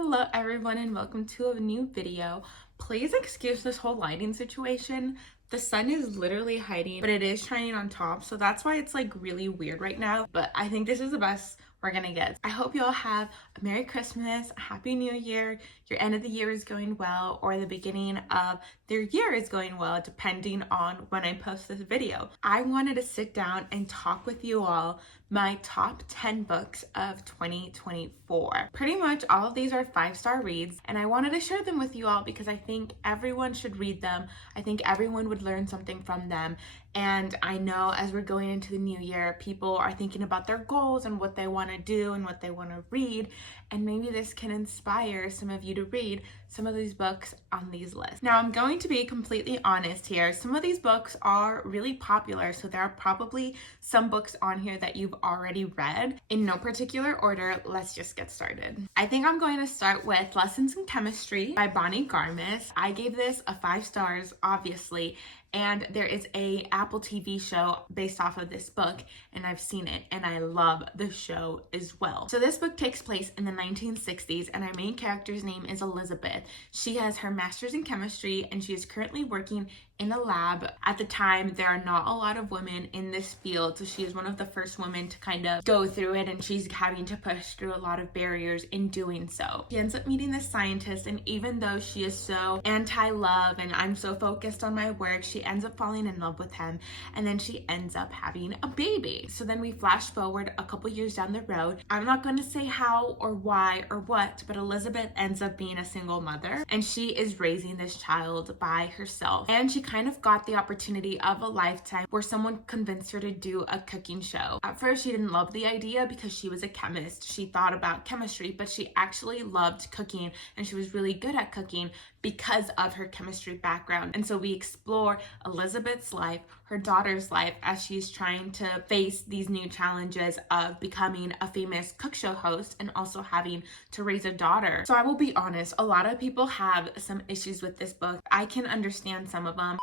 Hello everyone and welcome to a new video. Please excuse this whole lighting situation. The sun is literally hiding, but it is shining on top, so that's why it's like really weird right now. But I think this is the best we're gonna get. I hope you all have a Merry Christmas, a Happy New Year, your end of the year is going well, or the beginning of their year is going well, depending on when I post this video. I wanted to sit down and talk with you all my top 10 books of 2024. Pretty much all of these are 5-star reads, and I wanted to share them with you all because I think everyone should read them. I think everyone would learn something from them. And I know as we're going into the new year, people are thinking about their goals and what they want to do and what they want to read. And maybe this can inspire some of you to read some of these books on these lists. Now, I'm going to be completely honest here. Some of these books are really popular, so there are probably some books on here that you've already read. In no particular order, let's just get started. I think I'm going to start with Lessons in Chemistry by Bonnie Garmus. I gave this a 5 stars, obviously. And there is a Apple TV show based off of this book, and I've seen it, and I love the show as well. So this book takes place in the 1960s, and our main character's name is Elizabeth. She has her master's in chemistry, and she is currently working in a lab. At the time, there are not a lot of women in this field, so she is one of the first women to kind of go through it, and she's having to push through a lot of barriers in doing so. She ends up meeting this scientist, and even though she is so anti-love and I'm so focused on my work, she ends up falling in love with him, and then she ends up having a baby. So then we flash forward a couple years down the road. I'm not going to say how or why or what, but Elizabeth ends up being a single mother, and she is raising this child by herself. And she kind of got the opportunity of a lifetime where someone convinced her to do a cooking show. At first, she didn't love the idea because she was a chemist. She thought about chemistry, but she actually loved cooking, and she was really good at cooking because of her chemistry background. And so we explore Elizabeth's life, her daughter's life, as she's trying to face these new challenges of becoming a famous cook show host and also having to raise a daughter. So I will be honest, a lot of people have some issues with this book. I can understand some of them.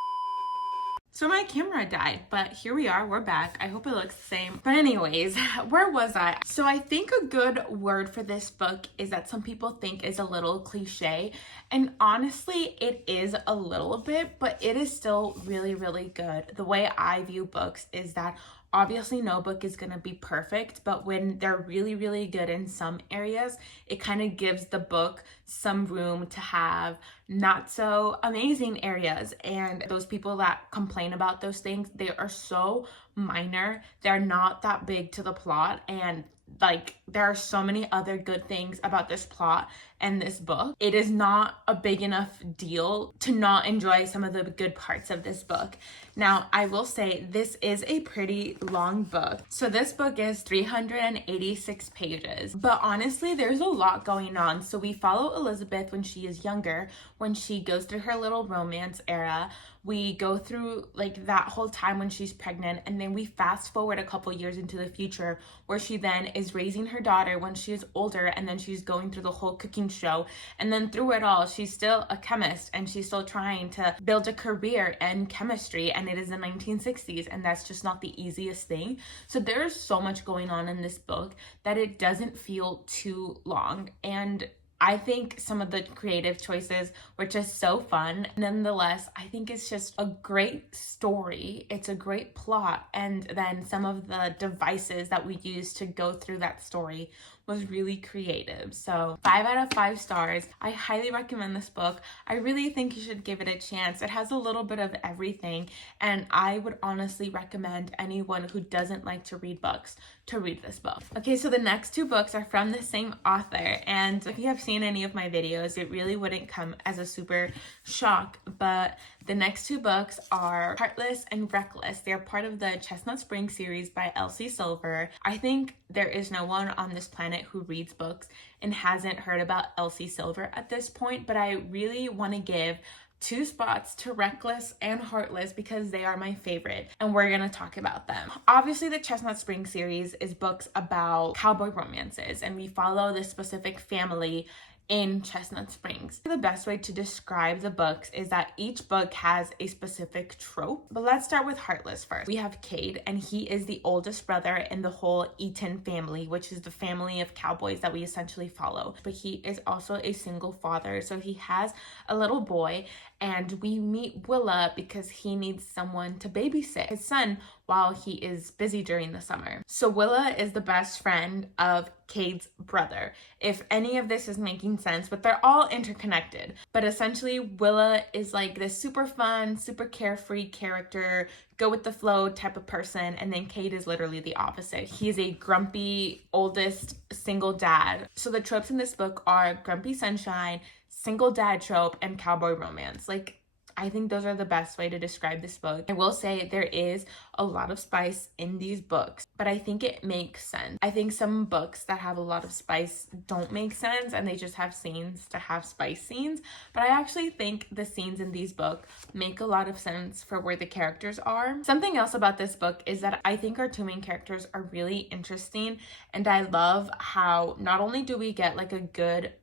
So my camera died, but here we are, we're back. I hope it looks the same. But anyways, where was I? So I think a good word for this book is that some people think is a little cliche. And honestly, it is a little bit, but it is still really, really good. The way I view books is that obviously no book is going to be perfect, but when they're really, really good in some areas, it kind of gives the book some room to have not so amazing areas. And those people that complain about those things, they are so minor. They're not that big to the plot, and like there are so many other good things about this plot and this book. It is not a big enough deal to not enjoy some of the good parts of this book. Now, I will say this is a pretty long book. So this book is 386 pages, but honestly, there's a lot going on. So we follow Elizabeth when she is younger, when she goes through her little romance era. We go through like that whole time when she's pregnant, and then we fast forward a couple years into the future where she then is raising her daughter when she is older, and then she's going through the whole cooking show. And then through it all, she's still a chemist, and she's still trying to build a career in chemistry, and it is the 1960s, and that's just not the easiest thing. So there's so much going on in this book that it doesn't feel too long. And I think some of the creative choices were just so fun. Nonetheless, I think it's just a great story. It's a great plot. And then some of the devices that we used to go through that story was really creative. So 5 out of 5 stars. I highly recommend this book. I really think you should give it a chance. It has a little bit of everything, and I would honestly recommend anyone who doesn't like to read books to read this book. Okay, so the next 2 books are from the same author, and if you have seen any of my videos, it really wouldn't come as a super shock, but the next 2 books are Heartless and Reckless. They're part of the Chestnut Spring series by Elsie Silver. I think there is no one on this planet who reads books and hasn't heard about Elsie Silver at this point, but I really want to give 2 spots to Reckless and Heartless because they are my favorite, and we're gonna talk about them. Obviously, the Chestnut Spring series is books about cowboy romances, and we follow this specific family in Chestnut Springs. The best way to describe the books is that each book has a specific trope. But let's start with Heartless first. We have Cade, and he is the oldest brother in the whole Eaton family, which is the family of cowboys that we essentially follow. But he is also a single father, so he has a little boy, and we meet Willa because he needs someone to babysit his son while he is busy during the summer. So Willa is the best friend of Cade's brother, if any of this is making sense, but they're all interconnected. But essentially, Willa is like this super fun, super carefree character, go with the flow type of person, and then Cade is literally the opposite. He's a grumpy, oldest single dad. So the tropes in this book are grumpy sunshine, single dad trope, and cowboy romance. Like, I think those are the best way to describe this book. I will say there is a lot of spice in these books, but I think it makes sense. I think some books that have a lot of spice don't make sense and they just have scenes to have spice scenes. But I actually think the scenes in these books make a lot of sense for where the characters are. Something else about this book is that I think our two main characters are really interesting, and I love how not only do we get like a good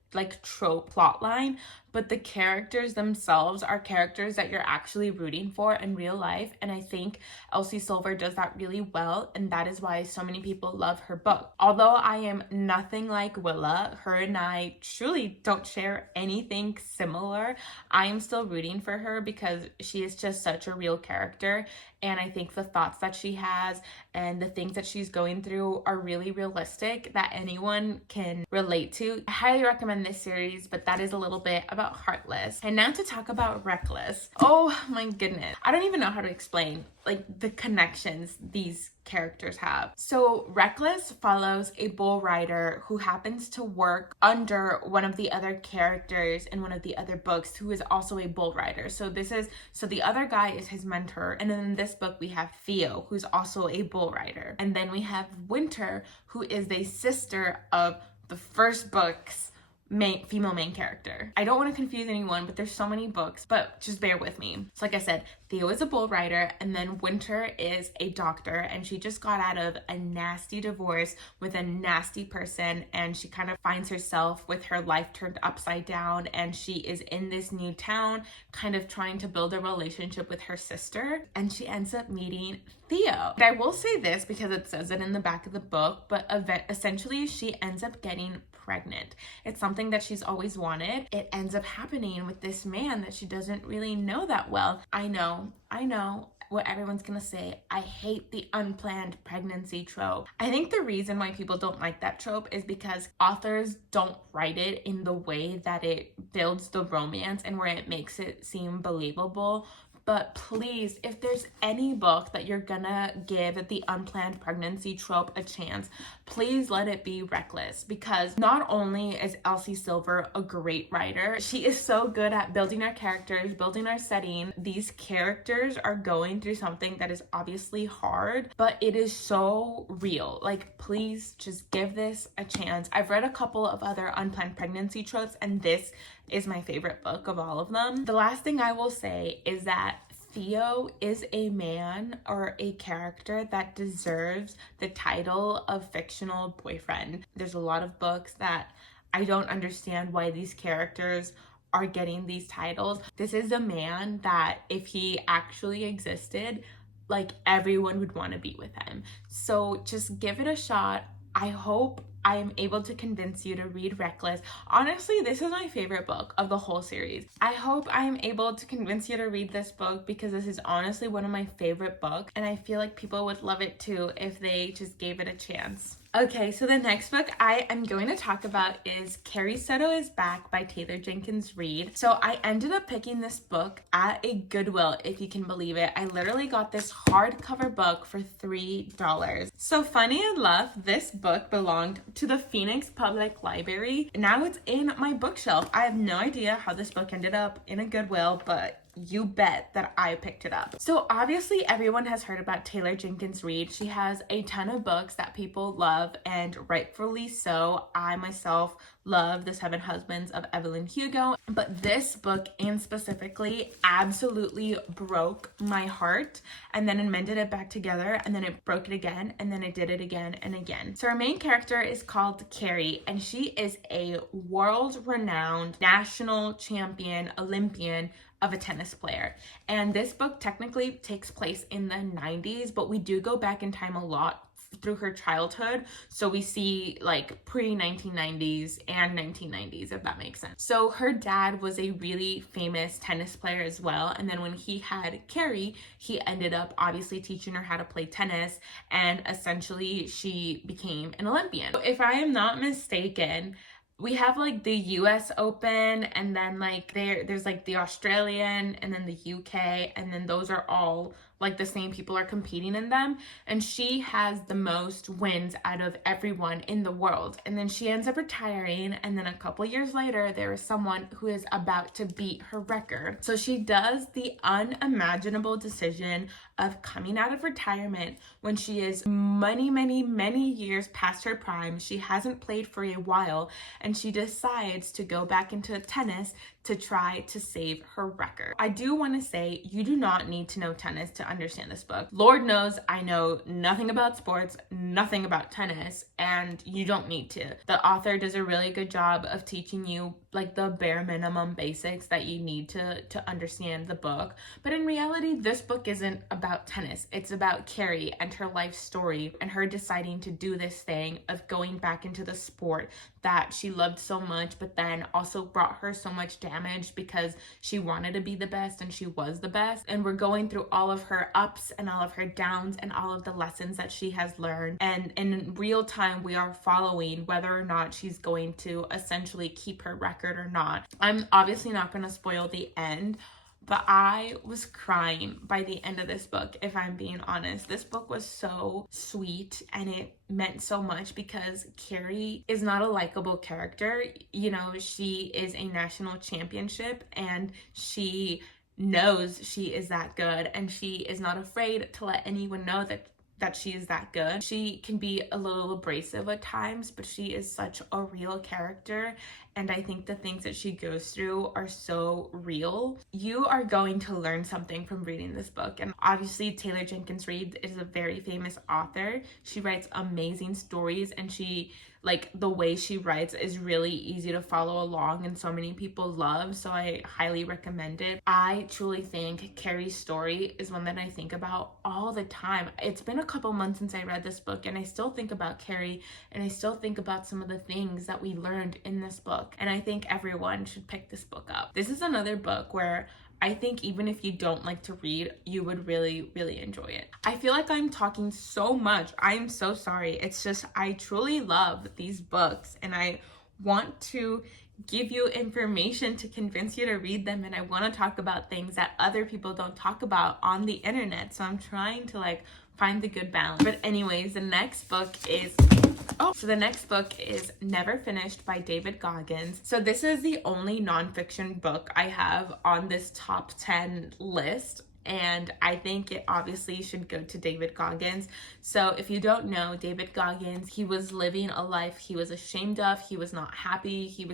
trope plot line, but the characters themselves are characters that you're actually rooting for in real life. And I think Elsie Silver does that really well, and that is why so many people love her book. Although I am nothing like Willa, her and I truly don't share anything similar, I am still rooting for her because she is just such a real character. And I think the thoughts that she has and the things that she's going through are really realistic that anyone can relate to. I highly recommend this series, but that is a little bit about Heartless. And now to talk about Reckless. Oh my goodness. I don't even know how to explain like the connections these characters have. So Reckless follows a bull rider who happens to work under one of the other characters in one of the other books who is also a bull rider. So the other guy is his mentor. And then in this book we have Theo, who's also a bull rider. And then we have Winter, who is the sister of the first book's female main character. I don't want to confuse anyone, but there's so many books, but just bear with me. So like I said, Theo is a bull rider, and then Winter is a doctor, and she just got out of a nasty divorce with a nasty person, and she kind of finds herself with her life turned upside down, and she is in this new town kind of trying to build a relationship with her sister, and she ends up meeting Theo. And I will say this because it says it in the back of the book, but essentially she ends up getting pregnant. It's something that she's always wanted. It ends up happening with this man that she doesn't really know that well. I know what everyone's gonna say. I hate the unplanned pregnancy trope. I think the reason why people don't like that trope is because authors don't write it in the way that it builds the romance and where it makes it seem believable. But please, if there's any book that you're gonna give the unplanned pregnancy trope a chance, please let it be Reckless, because not only is Elsie Silver a great writer, she is so good at building our characters, building our setting. These characters are going through something that is obviously hard, but it is so real. Like, please just give this a chance. I've read a couple of other unplanned pregnancy tropes, and this is my favorite book of all of them. The last thing I will say is that Theo is a man or a character that deserves the title of fictional boyfriend. There's a lot of books that I don't understand why these characters are getting these titles. This is a man that if he actually existed, like, everyone would want to be with him. So just give it a shot. I hope I am able to convince you to read Reckless. Honestly, this is my favorite book of the whole series. I hope I am able to convince you to read this book because this is honestly one of my favorite books, and I feel like people would love it too if they just gave it a chance. Okay, so the next book I am going to talk about is Carrie Soto is Back by Taylor Jenkins Reid. So I ended up picking this book at a Goodwill, if you can believe it. I literally got this hardcover book for $3. So funny enough, this book belonged to the Phoenix Public Library. Now it's in my bookshelf. I have no idea how this book ended up in a Goodwill, but you bet that I picked it up. So obviously everyone has heard about Taylor Jenkins Reid. She has a ton of books that people love, and rightfully so. I myself love The Seven Husbands of Evelyn Hugo, but this book and specifically absolutely broke my heart, and then it mended it back together, and then it broke it again, and then it did it again and again. So our main character is called Carrie, and she is a world-renowned national champion, Olympian of a tennis player. And this book technically takes place in the 90s, but we do go back in time a lot through her childhood, so we see like pre-1990s and 1990s, if that makes sense. So her dad was a really famous tennis player as well, and then when he had Carrie, he ended up obviously teaching her how to play tennis, and essentially she became an Olympian. If I am not mistaken, we have like the US Open, and then like there's like the Australian, and then the UK, and then those are all like the same people are competing in them, and she has the most wins out of everyone in the world. And then she ends up retiring, and then a couple years later there is someone who is about to beat her record. So she does the unimaginable decision of coming out of retirement when she is many years past her prime. She hasn't played for a while, and she decides to go back into tennis to try to save her record. I do want to say, you do not need to know tennis to understand this book. Lord knows I know nothing about sports, nothing about tennis, and you don't need to. The author does a really good job of teaching you like the bare minimum basics that you need to understand the book. But in reality, this book isn't about tennis. It's about Carrie and her life story, and her deciding to do this thing of going back into the sport that she loved so much, but then also brought her so much damage because she wanted to be the best and she was the best. And we're going through all of her ups and all of her downs and all of the lessons that she has learned. And in real time, we are following whether or not she's going to essentially keep her record or not. I'm obviously not going to spoil the end, but I was crying by the end of this book, if I'm being honest. This book was so sweet, and it meant so much because Carrie is not a likable character. You know, she is a national championship, and she knows she is that good, and she is not afraid to let anyone know that she is that good. She can be a little abrasive at times, but she is such a real character, and I think the things that she goes through are so real. You are going to learn something from reading this book, and obviously Taylor Jenkins Reid is a very famous author. She writes amazing stories, and she, like, the way she writes is really easy to follow along, and so many people love, so I highly recommend it. I truly think Carrie's story is one that I think about all the time. It's been a couple months since I read this book, and I still think about Carrie, and I still think about some of the things that we learned in this book, and I think everyone should pick this book up. This is another book where I think even if you don't like to read, you would really enjoy it. I feel like I'm talking so much. I am so sorry. It's just, I truly love these books, and I want to give you information to convince you to read them, and I want to talk about things that other people don't talk about on the internet. So I'm trying to like find the good balance. But anyways, the next book is Never Finished by David Goggins. So this is the only nonfiction book I have on this top 10 list, and I think it obviously should go to David Goggins. So if you don't know, David Goggins, he was living a life he was ashamed of. He was not happy. He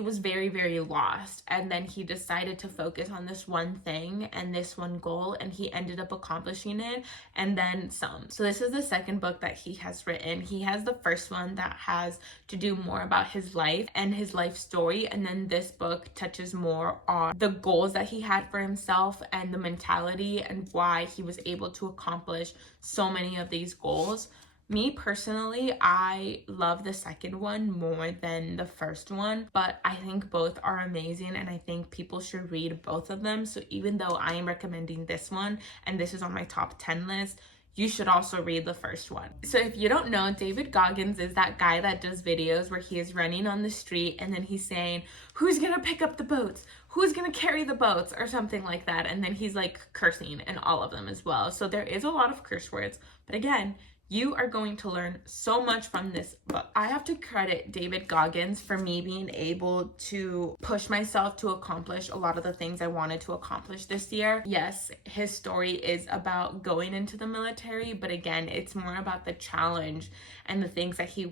was very lost, and then he decided to focus on this one thing and this one goal, and he ended up accomplishing it, and then some. So this is the second book that he has written. He has the first one that has to do more about his life and his life story, and then this book touches more on the goals that he had for himself and the mentality and why he was able to accomplish so many of these goals. Me personally, I love the second one more than the first one, but I think both are amazing, and I think people should read both of them. So even though I am recommending this one and this is on my top 10 list, you should also read the first one. So if you don't know, David Goggins is that guy that does videos where he is running on the street and then he's saying, who's gonna pick up the boats? Who's gonna carry the boats? Or something like that. And then he's like cursing in all of them as well. So there is a lot of curse words, but again, you are going to learn so much from this book. I have to credit David Goggins for me being able to push myself to accomplish a lot of the things I wanted to accomplish this year. Yes, his story is about going into the military, but again, it's more about the challenge and the things that he